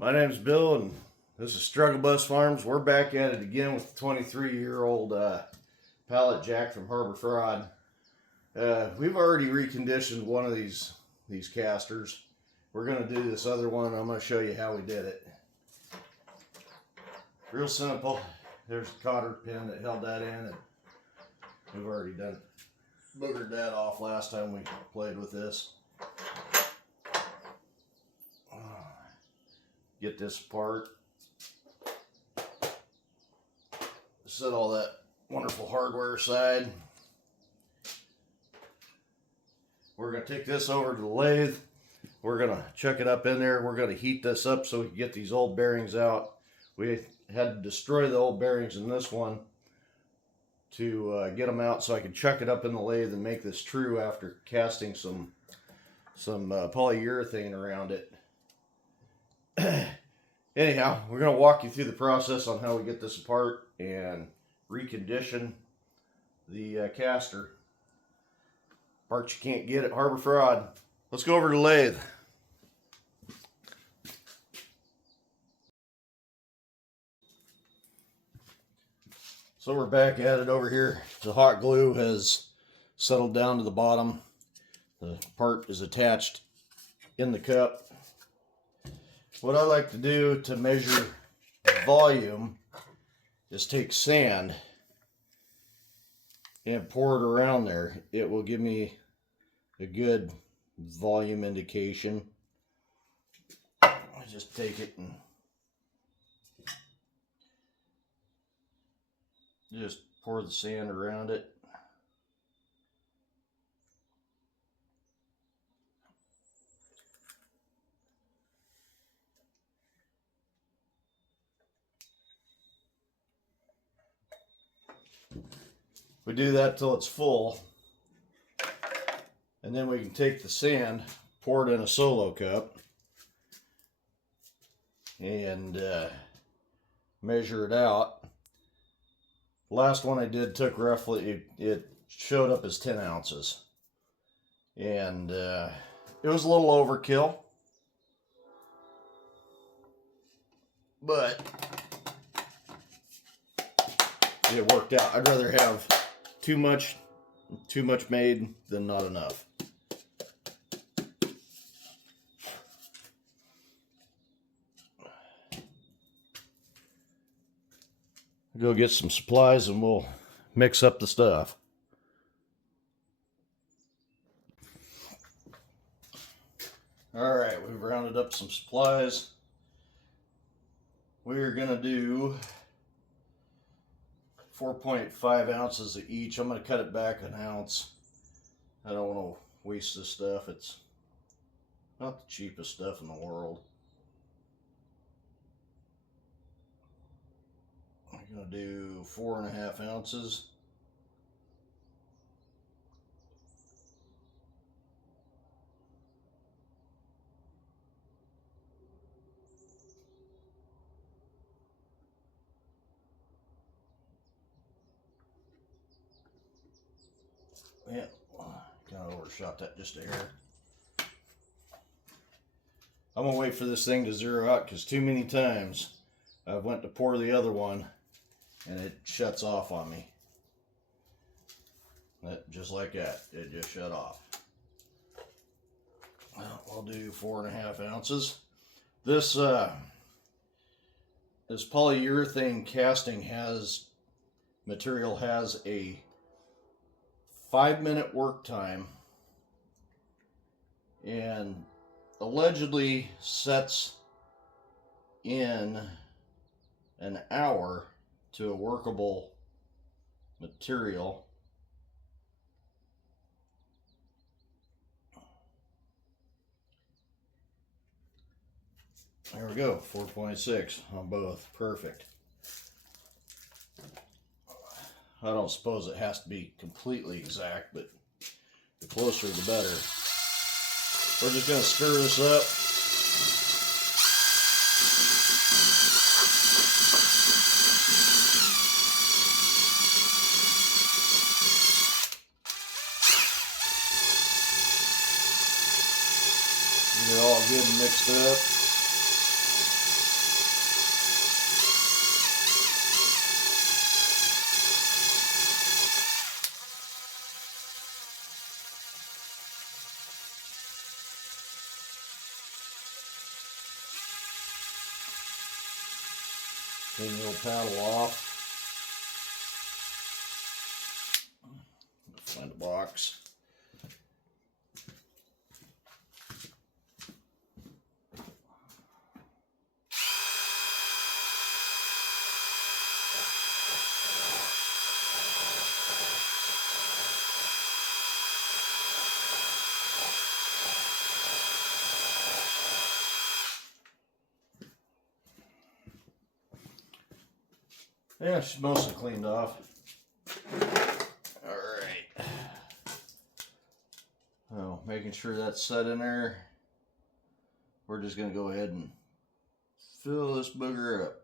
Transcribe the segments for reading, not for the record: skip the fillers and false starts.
My name's Bill, and this is Struggle Bus Farms. We're back at it again with the 23-year-old pallet jack from Harbor Fraud. We've already reconditioned one of these casters. We're going to do this other one. I'm going to show you how we did it. Real simple. There's a cotter pin that held that in, and we've already boogered that off last time we played with this. Get this apart. Set all that wonderful hardware aside. We're going to take this over to the lathe. We're going to chuck it up in there. We're going to heat this up so we can get these old bearings out. We had to destroy the old bearings in this one to get them out so I could chuck it up in the lathe and make this true after casting some polyurethane around it. Anyhow, we're going to walk you through the process on how we get this apart and recondition the caster. Parts you can't get at Harbor Fraud. Let's go over to the lathe. So we're back at it over here. The hot glue has settled down to the bottom. The part is attached in the cup. What I like to do to measure volume is take sand and pour it around there. It will give me a good volume indication. I just take it and just pour the sand around it. We do that till it's full, and then we can take the sand, pour it in a solo cup, and measure it out. The last one I did took roughly, it showed up as 10 ounces, and it was a little overkill, but it worked out. I'd rather have too much made than not enough. Go get some supplies and we'll mix up the stuff. All right, we've rounded up some supplies. We're gonna do 4.5 ounces of each. I'm going to cut it back an ounce. I don't want to waste this stuff. It's not the cheapest stuff in the world. I'm going to do 4.5 ounces. Yeah, kind of overshot that just a hair. I'm going to wait for this thing to zero out because too many times I went to pour the other one and it shuts off on me. Just like that, it just shut off. Well, I'll do 4.5 ounces. This polyurethane casting material has a 5-minute work time and allegedly sets in an hour to a workable material. There we go, 4.6 on both. Perfect. I don't suppose it has to be completely exact, but the closer the better. We're just going to stir this up. Get it all good and mixed up. Clean the old paddle off. Find a box. Yeah, she's mostly cleaned off. Alright. So, making sure that's set in there. We're just going to go ahead and fill this booger up.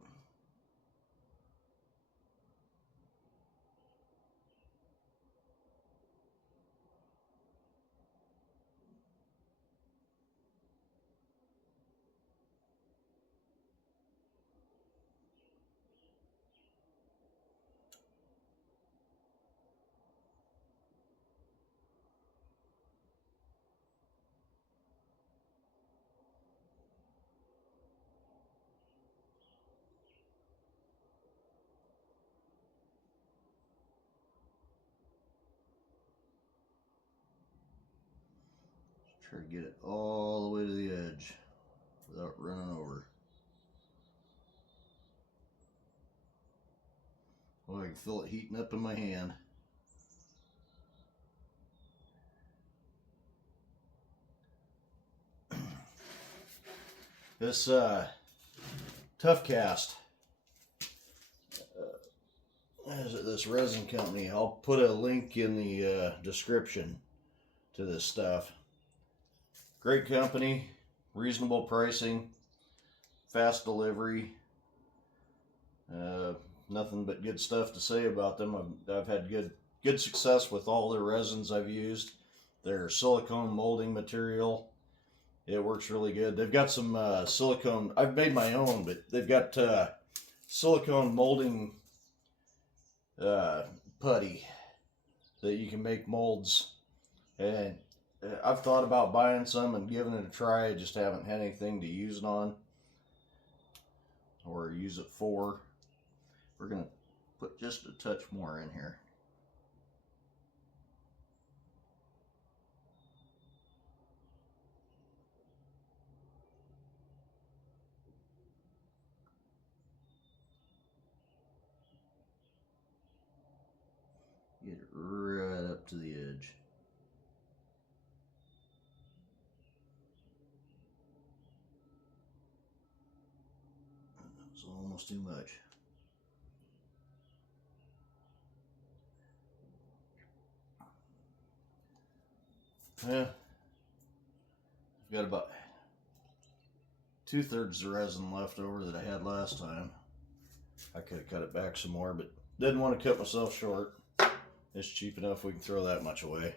Try to get it all the way to the edge without running over. Oh, I can feel it heating up in my hand. This Tough Cast, this resin company, I'll put a link in the description to this stuff. Great company, reasonable pricing, fast delivery. Nothing but good stuff to say about them. I've had good success with all their resins I've used. Their silicone molding material, it works really good. They've got some silicone. I've made my own, but they've got silicone molding putty that you can make molds. And I've thought about buying some and giving it a try. I just haven't had anything to use it on or use it for. We're going to put just a touch more in here. Get it right up to the edge. That was almost too much. Yeah, I've got about 2/3 the resin left over that I had last time. I could have cut it back some more, but didn't want to cut myself short. It's cheap enough we can throw that much away.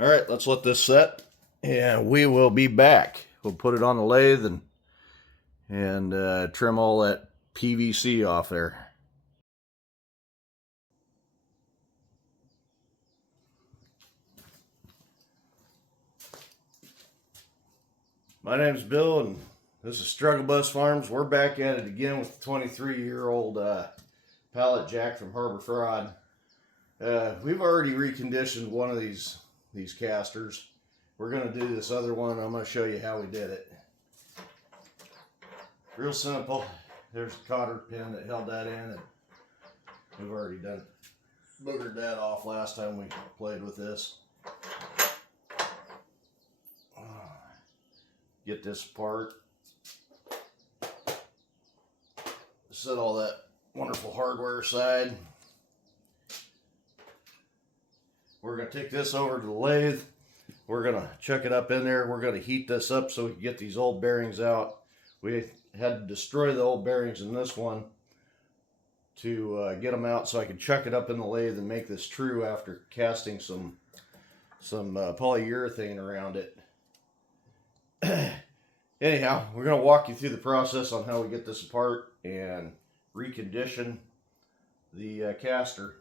All right, let's let this set, and we will be back. We'll put it on the lathe and trim all that PVC off there. My name's Bill, and this is Struggle Bus Farms. We're back at it again with the 23-year-old pallet jack from Harbor Fraud. We've already reconditioned one of these casters. We're going to do this other one. I'm going to show you how we did it. Real simple. There's a cotter pin that held that in, and we've already boogered that off last time we played with this. Get this apart. Set all that wonderful hardware aside. We're going to take this over to the lathe. We're going to chuck it up in there. We're going to heat this up so we can get these old bearings out. We had to destroy the old bearings in this one to get them out so I could chuck it up in the lathe and make this true after casting some polyurethane around it. Anyhow, we're going to walk you through the process on how we get this apart and recondition the caster.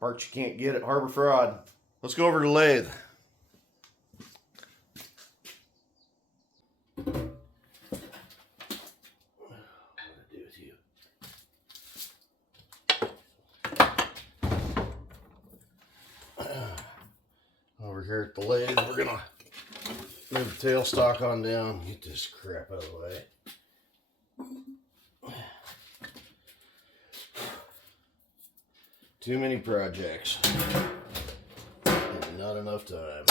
Parts you can't get at Harbor Fraud. Let's go over to the lathe. What did I do with you? here at the lathe. We're gonna move the tailstock on down, get this crap out of the way. Too many projects and not enough time.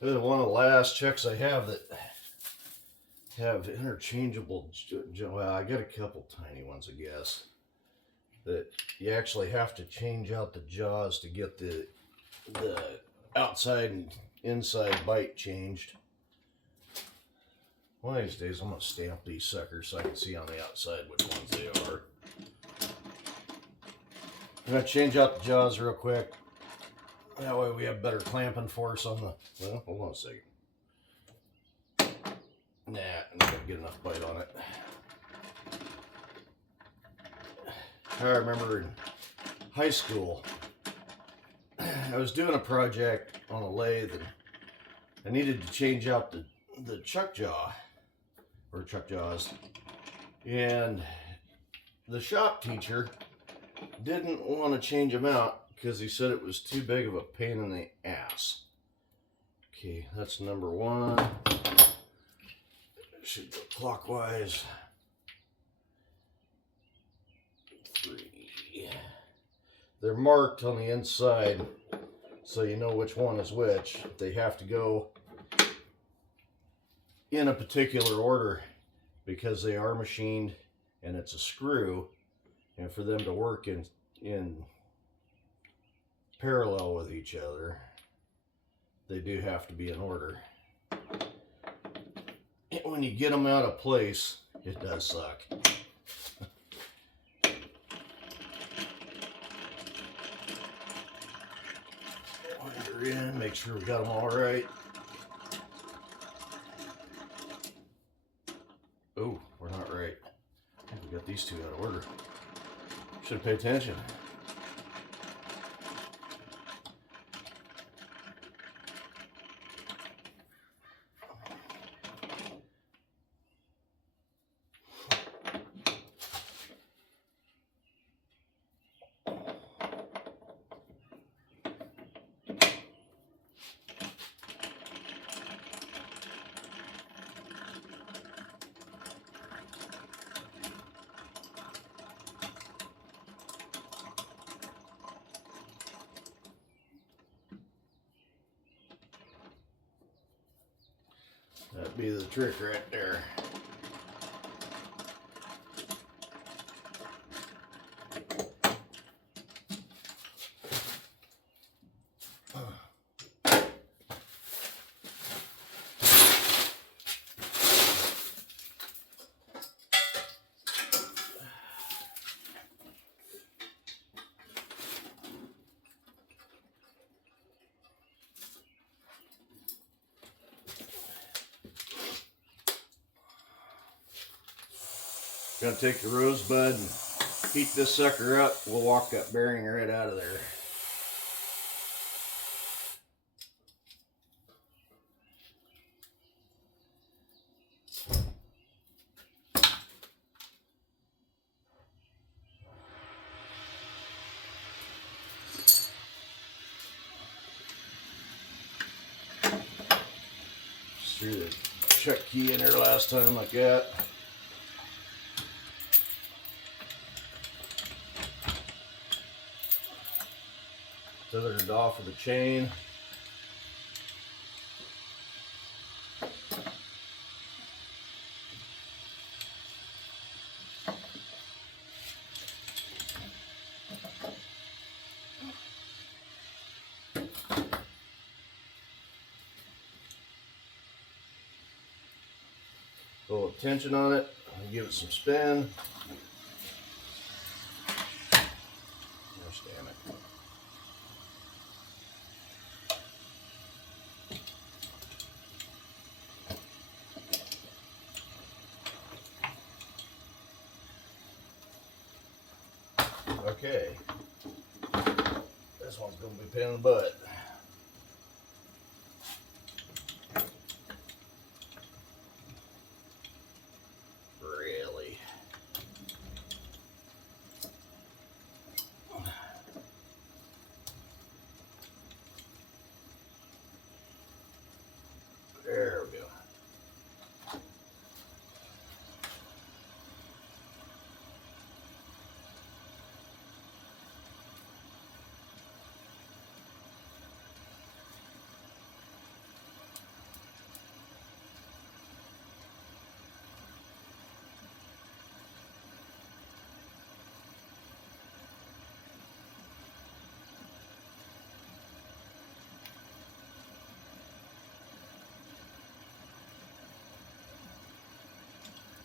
This is one of the last chucks I have that have interchangeable, well, I got a couple tiny ones, I guess, that you actually have to change out the jaws to get the outside and inside bite changed. One of these days I'm going to stamp these suckers so I can see on the outside which ones they are. I'm going to change out the jaws real quick. That way we have better clamping force on the, well, hold on a second. Nah, I'm not going to get enough bite on it. I remember in high school, I was doing a project on a lathe and I needed to change out the chuck jaw, or chuck jaws, and the shop teacher didn't want to change them out because he said it was too big of a pain in the ass. Okay, that's number one. Should go clockwise. 3. They're marked on the inside so you know which one is which. They have to go in a particular order because they are machined and it's a screw, and for them to work in parallel with each other, they do have to be in order. And when you get them out of place, it does suck. Winder in, make sure we got them all right. Oh, we're not right. I think we got these two out of order. Should pay attention. That'd be the trick right there. Gonna take the rosebud and heat this sucker up. We'll walk that bearing right out of there. Just threw the chuck key in there last time like that. Tethered it off with the chain. A little tension on it, give it some spin. Gosh damn it. Okay, this one's going to be a pain in the butt.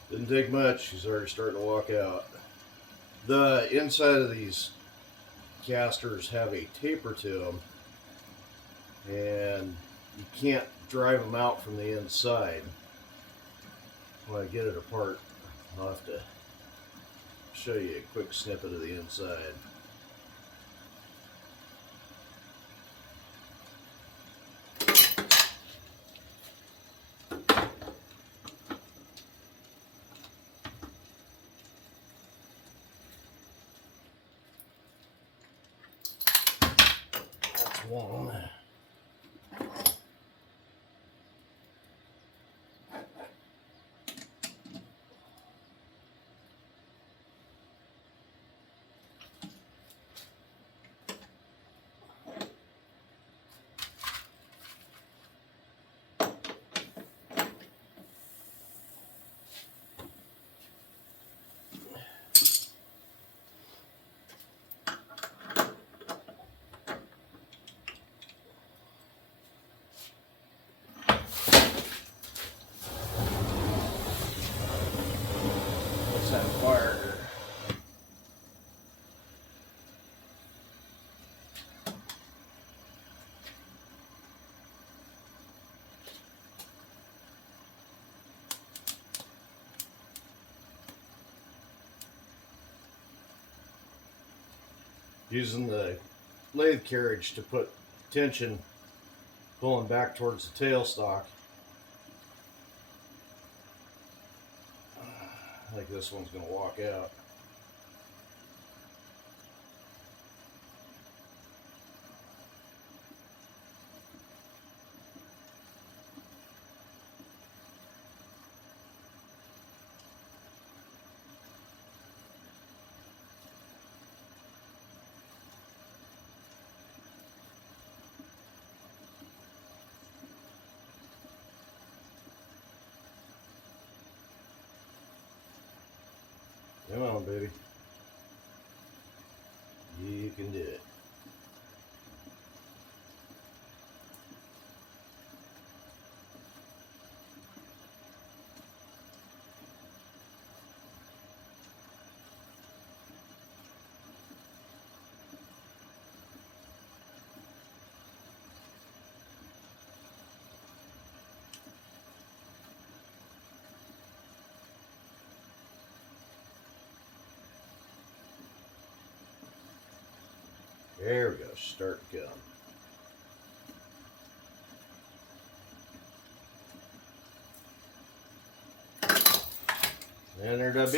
Didn't take much. He's already starting to walk out. The inside of these casters have a taper to them, and you can't drive them out from the inside. When I get it apart, I'll have to show you a quick snippet of the inside. That's one. Let's have fire. Using the lathe carriage to put tension pulling back towards the tailstock. I think this one's going to walk out. Come on, baby. You can do it. There we go, start to come. And there'd be.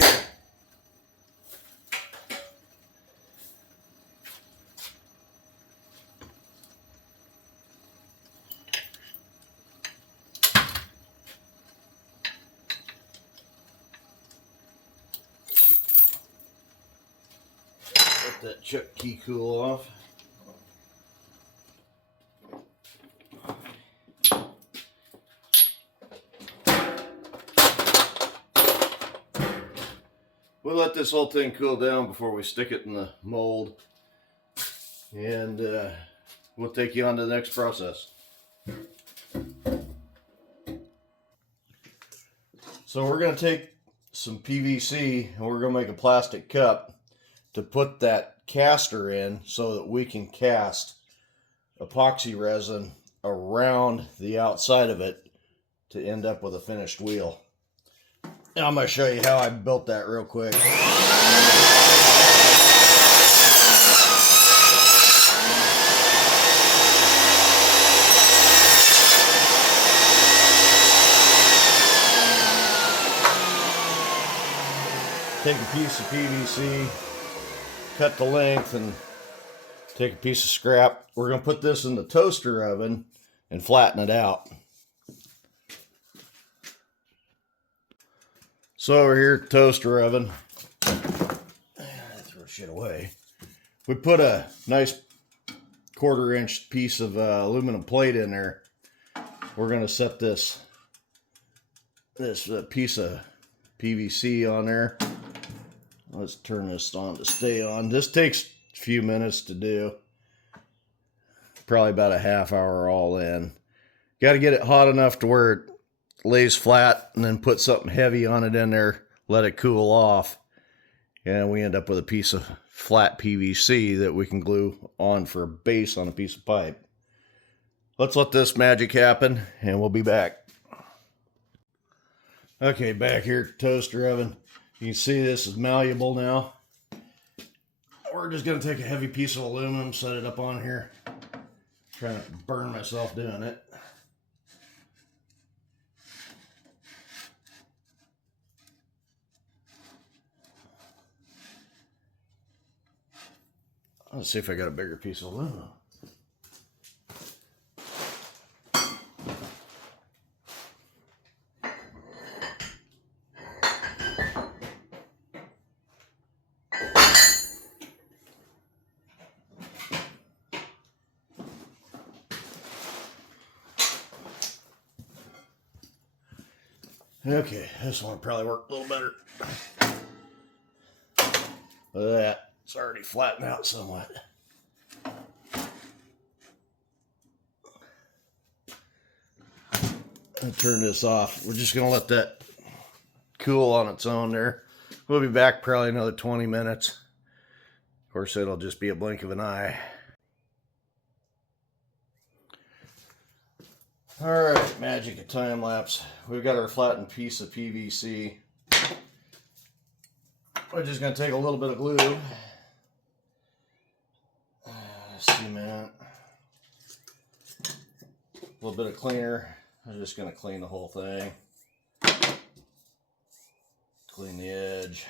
Let that chuck key cool off. We'll let this whole thing cool down before we stick it in the mold, and we'll take you on to the next process. So we're going to take some PVC and we're going to make a plastic cup to put that caster in so that we can cast epoxy resin around the outside of it to end up with a finished wheel. And I'm going to show you how I built that real quick. Take a piece of PVC, cut the length, and take a piece of scrap. We're going to put this in the toaster oven and flatten it out. So over here at the toaster oven, throw shit away. We put a nice 1/4-inch piece of aluminum plate in there. We're going to set this piece of PVC on there. Let's turn this on to stay on. This takes a few minutes to do. Probably about a half hour all in. Got to get it hot enough to where lays flat and then put something heavy on it in there, let it cool off, and we end up with a piece of flat PVC that we can glue on for a base on a piece of pipe. Let's let this magic happen and we'll be back. Okay, back here at the toaster oven. You can see this is malleable now. We're just going to take a heavy piece of aluminum, set it up on here. Trying to burn myself doing it. Let's see if I got a bigger piece of aluminum. Okay, this one will probably work a little better. Look at that. It's already flattened out somewhat. I'll turn this off. We're just going to let that cool on its own there. We'll be back probably another 20 minutes. Of course, it'll just be a blink of an eye. Alright, magic of time lapse. We've got our flattened piece of PVC. We're just going to take a little bit of glue, cement, a little bit of cleaner. I'm just going to clean the whole thing. Clean the edge.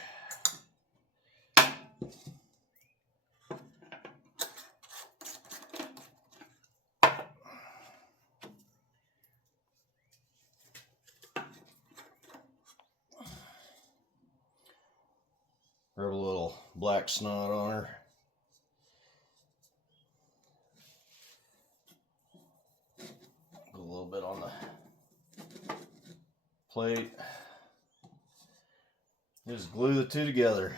Rub a little black snot on her. Put a little bit on the plate. Just glue the two together.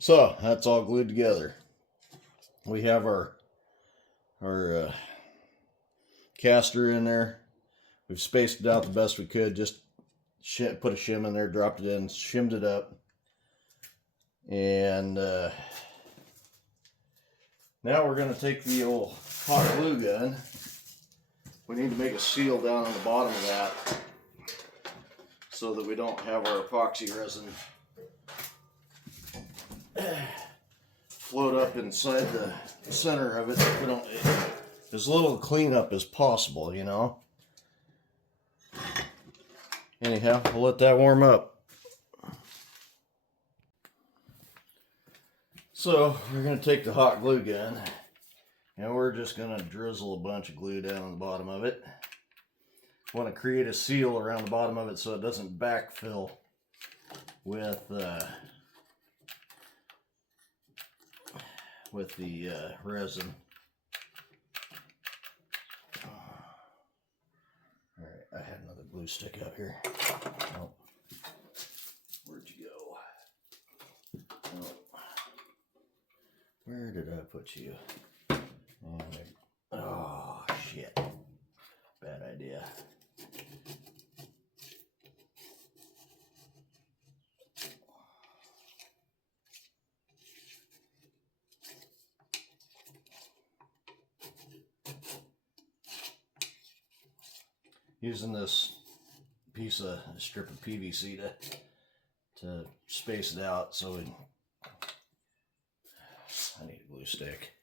So that's all glued together. We have our caster in there. We've spaced it out the best we could. Just put a shim in there, dropped it in, shimmed it up, and now we're going to take the old hot glue gun. We need to make a seal down on the bottom of that so that we don't have our epoxy resin float up inside the center of it. We don't, as little cleanup as possible, you know. Anyhow, we'll let that warm up. So we're going to take the hot glue gun and we're just going to drizzle a bunch of glue down on the bottom of it. Want to create a seal around the bottom of it so it doesn't backfill with the resin. Alright, I had another glue stick out here. Oh. Where'd you go? Oh. Where did I put you? Oh, shit. Bad idea. Using this strip of PVC to space it out, so I need a glue stick.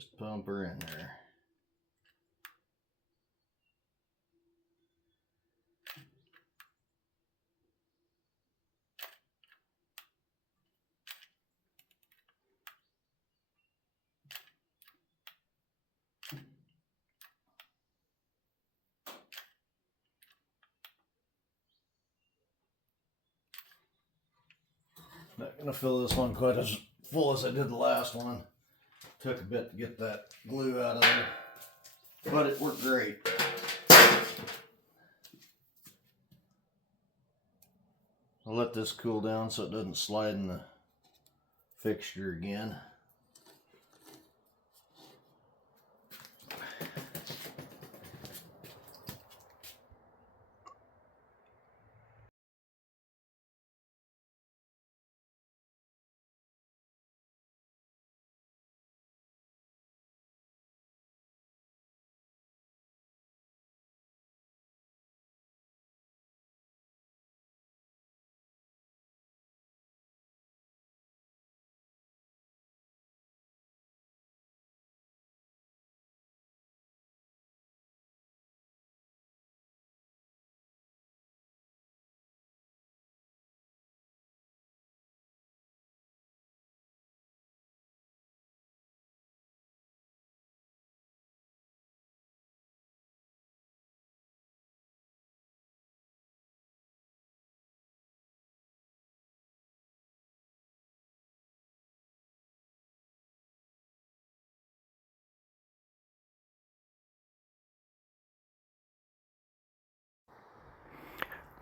Just pump her in there. Not gonna fill this one quite as full as I did the last one. Took a bit to get that glue out of there, but it worked great. I'll let this cool down so it doesn't slide in the fixture again.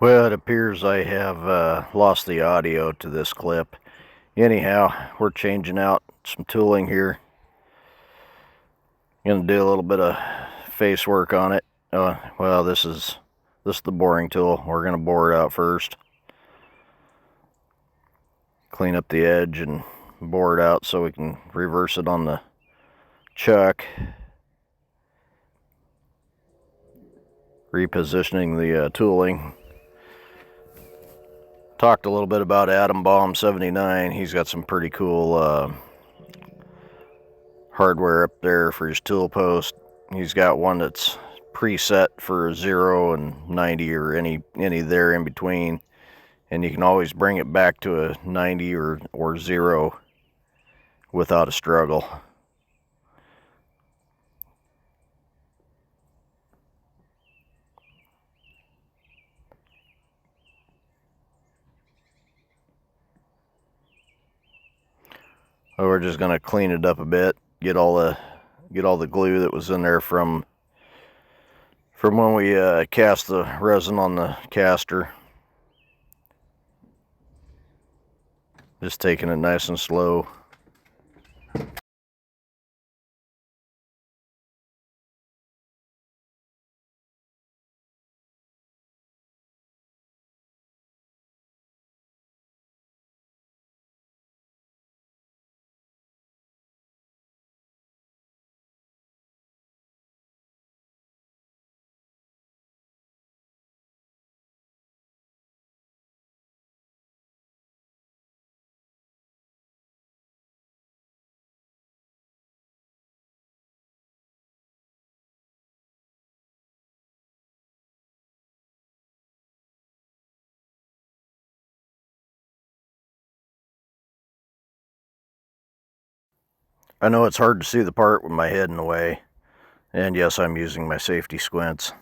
Well, it appears I have lost the audio to this clip. Anyhow, we're changing out some tooling here. Gonna do a little bit of face work on it. Well, this is the boring tool. We're gonna bore it out first. Clean up the edge and bore it out so we can reverse it on the chuck. Repositioning the tooling. Talked a little bit about Atom Bomb 79. He's got some pretty cool hardware up there for his tool post. He's got one that's preset for 0 and 90 or any there in between, and you can always bring it back to a 90 or 0 without a struggle. So we're just going to clean it up a bit, get all the glue that was in there from when we cast the resin on the caster. Just taking it nice and slow. I know it's hard to see the part with my head in the way, and yes, I'm using my safety squints.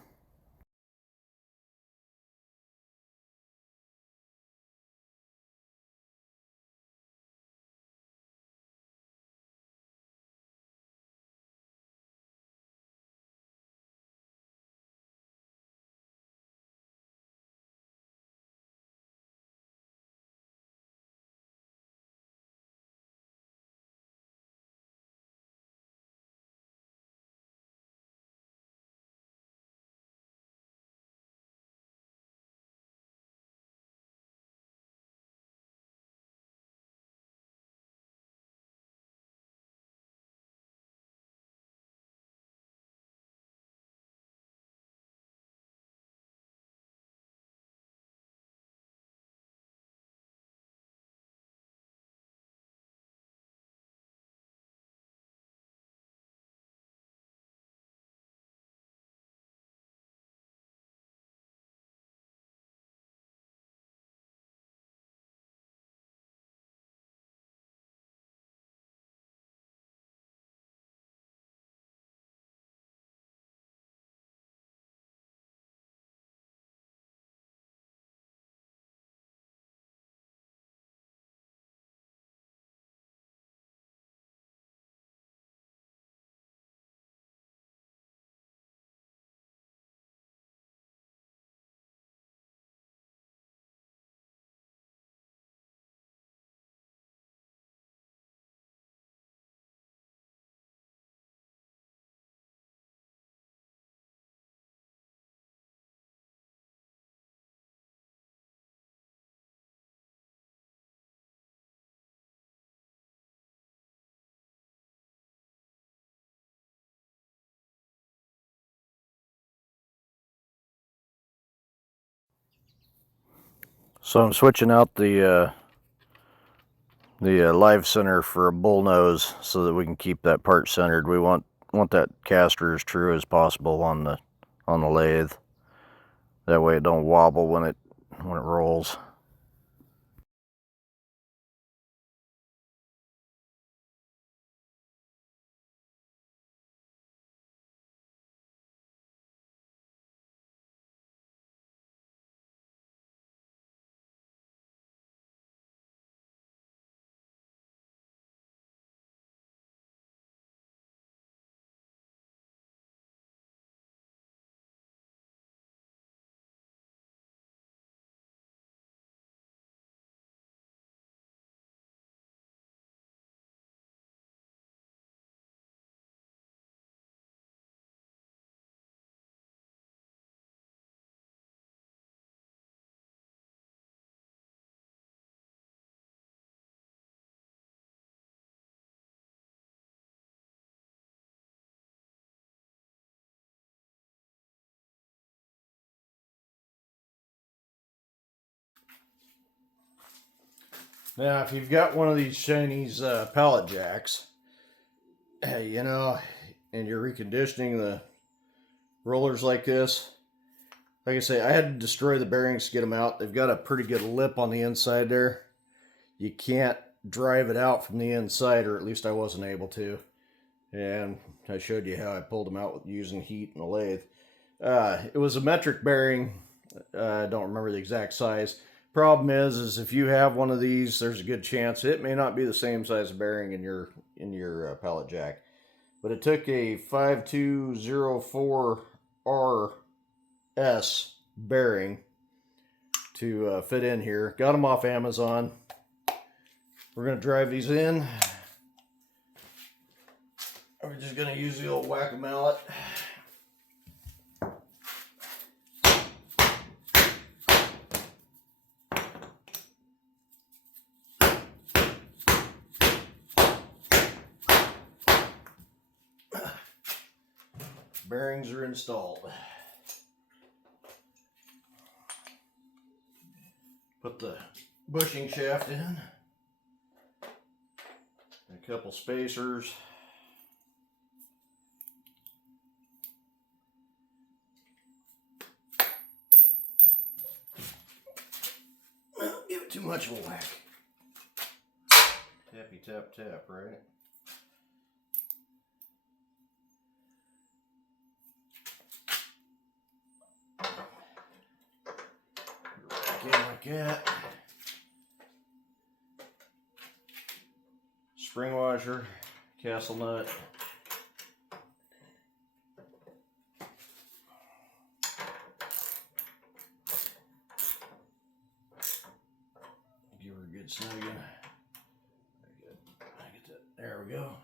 So I'm switching out the live center for a bull nose so that we can keep that part centered. We want that caster as true as possible on the lathe. That way it don't wobble when it rolls. Now, if you've got one of these Chinese pallet jacks, you know, and you're reconditioning the rollers like this, like I say, I had to destroy the bearings to get them out. They've got a pretty good lip on the inside there. You can't drive it out from the inside, or at least I wasn't able to. And I showed you how I pulled them out with using heat and a lathe. It was a metric bearing. I don't remember the exact size. Problem is if you have one of these, there's a good chance it may not be the same size bearing in your pallet jack. But it took a 5204RS bearing to fit in here. Got them off Amazon. We're going to drive these in. We're just going to use the old whack-a-mallet. Bearings are installed. Put the bushing shaft in. A couple spacers. Don't give it too much of a whack. Tappy tap tap, right? Again like that. Spring washer, castle nut. Give her a good snugging. Good. I get that. There we go.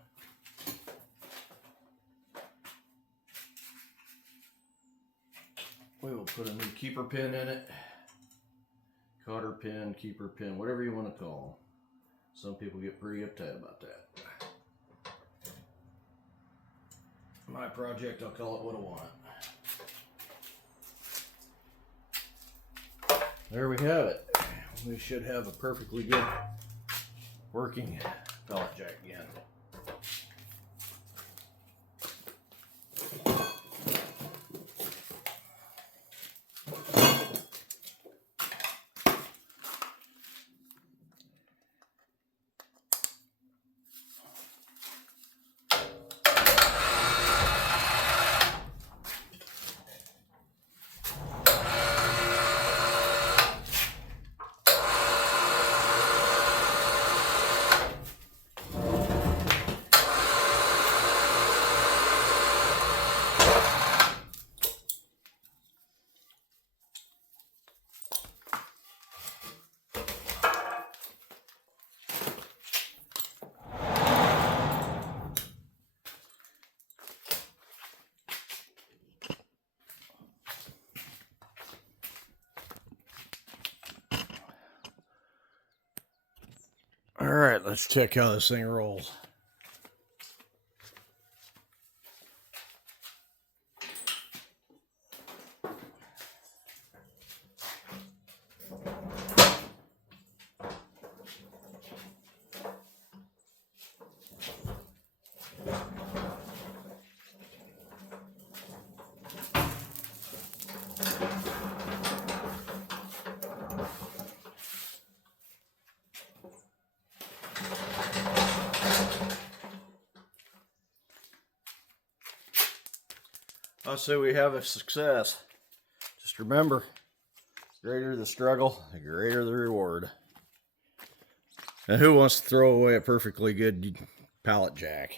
We will put a new keeper pin in it. Cotter pin, keeper pin, whatever you want to call them. Some people get pretty uptight about that. My project, I'll call it what I want. There we have it. We should have a perfectly good working pallet jack again. All right, let's check how this thing rolls. I'll say we have a success. Just remember, the greater the struggle, the greater the reward. And who wants to throw away a perfectly good pallet jack?